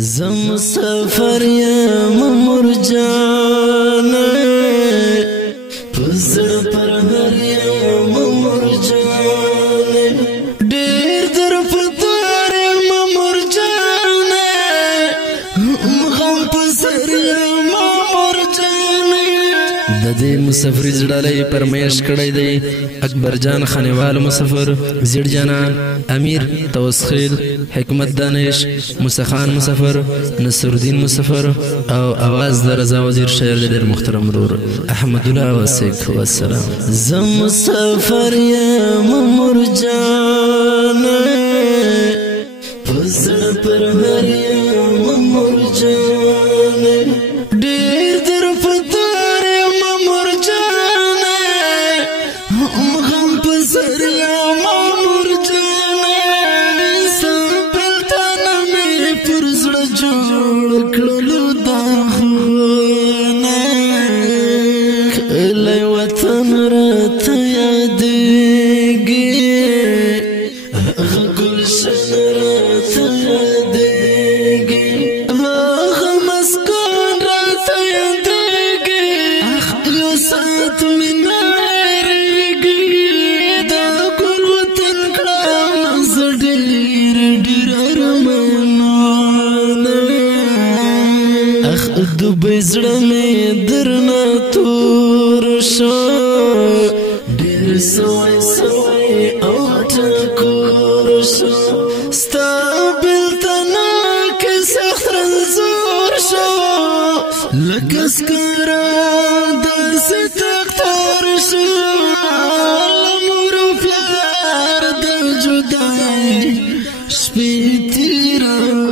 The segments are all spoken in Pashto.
زم سفر یم مرجان پزړ پر هر یم مرجان ډېر در پتار یم مرجان غم پسر یم مرجان د دې مسافر زړه پرمیش کړی دی اکبر جان خانوال مسافر زیړ جانان امیر توسخیل حکمت دانش مسخان مسافر نصر الدین مسافر او आवाज د رضا وزیر شاعر ډېر محترم ورور احمد الله واسق والسلام زم مسافر یم مرجان پزړ پر هر یم مرجان ډېر در پتار یم مرجان غم پسر یم مرجان سپلتانه مې پر زړه جوړ کړلو دا خونه کلی وطن راته یادېږي هغه ګلشن راته یادېږي هغه مسکن راته یادېږي یو ساعت مې نه هېرېږي دا ګل وطن کړم زه ډېر ډېر ارمانونه دوبۍ زړه مې درنه تور شو ډېر سوی سوی او ټکور شو ستا بېلتانه کې سخت رنځور شو لکه سکاره داسې تکتور شو له مور او پلار د جدای شپې تېرومه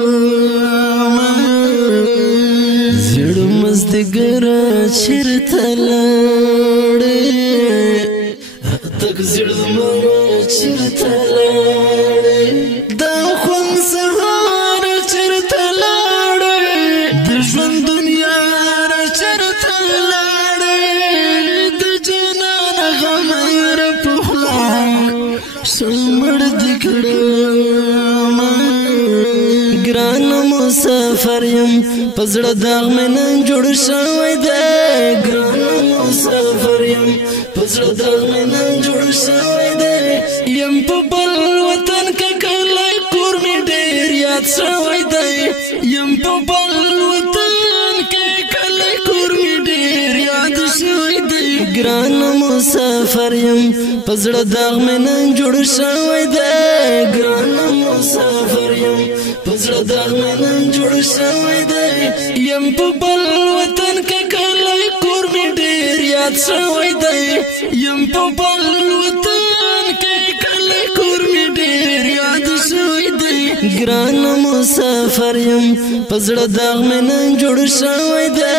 زړه مازدیګره چېرته لاړې تک زړه مره چېرته لاړې دا خوند سهار چېرته لاړې د ژوند دنیا را چېرته لاړې د جانان غمر په خوله شمړ دې کړمه ګران مسافر یم په زړه داغ مې نن جوړ شوی دی ګران مسافر یم په زړه داغ مې نن جوړ شوی دی یم په بل وطن کې کلی کور مې ډېر یاد شوی دی یم په بل وطن کې کلی کور مې ډېر یاد شوی دی ګران مسافر یم په زړه داغ مې نن جوړ شوی دی ګران مسافر یم په زړه داغ مې نن جوړ شوی دی یم په بل وطن کې کلی کور مې ډېر یاد شوی دی یم په بل وطن کې کلی کور مې ډېر یاد شوی دی ګران مسافر یم په زړه داغ مې نن جوړ شوی دی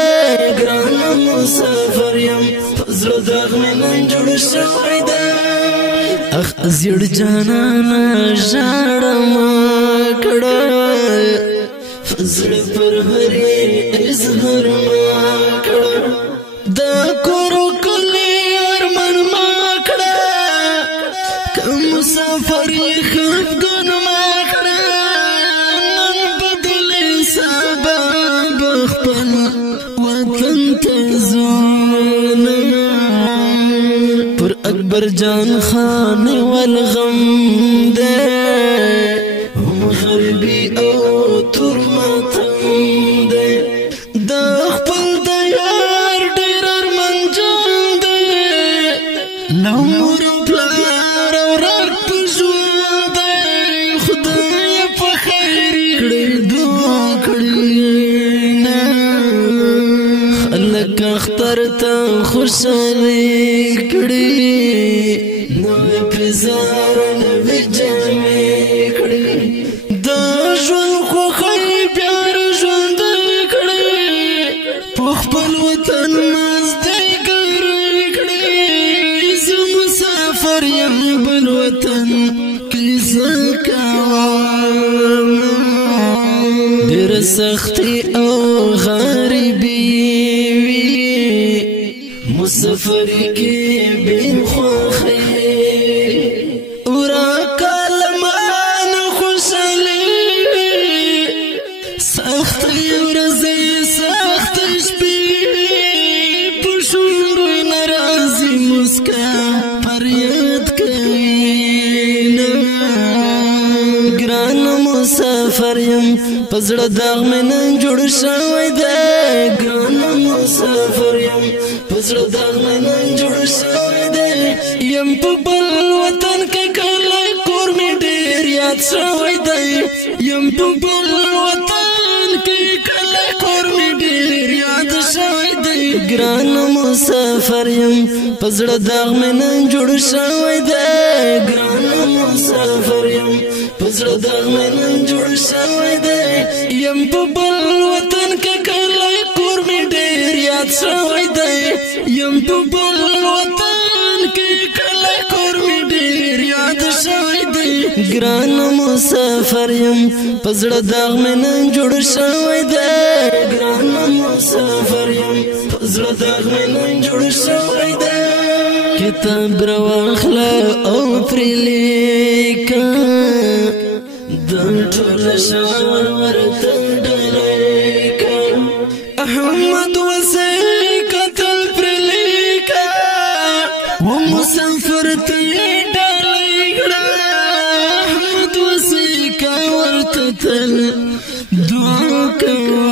ګران مسافر یم په زړه داغ مې نن جوړ شوی دی اخ زیړ جانانه ژاړه مه کړه زړه پر هرې اظهار ما کړه دا کور کلی ارمان ما کړه که مسافر یې خفګان ما کړه نن بدلې سبا به خپل وطن ته ځو پر اکبر جان خان والغم دی غربي او تور ماتم دی دا خپل د یار ډېر ارمان جان دی له مور او پلار او رار په ژوند دی خدای په خیر کړی دعا کړې نه خلک اختر ته خوشحالي کړي نوې پزار نوې جامې کړي دا ژوند خوښۍ بیا ژوند کړي په خپل وطن مازدیګر کړي زه مسافر یم بل وطن کې څه کوم ډېر سختي او غریبي وي مسافر کې بې خوښۍ ورا کلمان خوشحالي مسافر یم پزړه داغ مې نن جوړ شوی دی ګران مسافر یم پزړه داغ مې نن جوړ شوی دی یم په بل وطن کې کله کور مې ډېر یاد شوی دی یم په بل وطن کې کله کور مې ډېر یاد شوی دی ګران مسافر یم پزړه داغ مې نن جوړ شوی دی ګران مسافر یم پزړه داغ مې نن جوړ شوی دی یم په بل وطن کې کله کور مې ډېر یاد شوی دی یم په بل وطن کې کله کور مې ډېر یاد شوی دی ګران مسافر یم پزړه داغ مې نن جوړ شوی دی ګران مسافر یم پزړه داغ مې نن جوړ شوی دی کتاب راواخله او پرې لیکه د ټول شعر ورته ډالۍ که احمد وصي قتل پرې لیکه و مسافر ته یې ډالۍ کړه احمد وصي کا ورته تل دعا کوه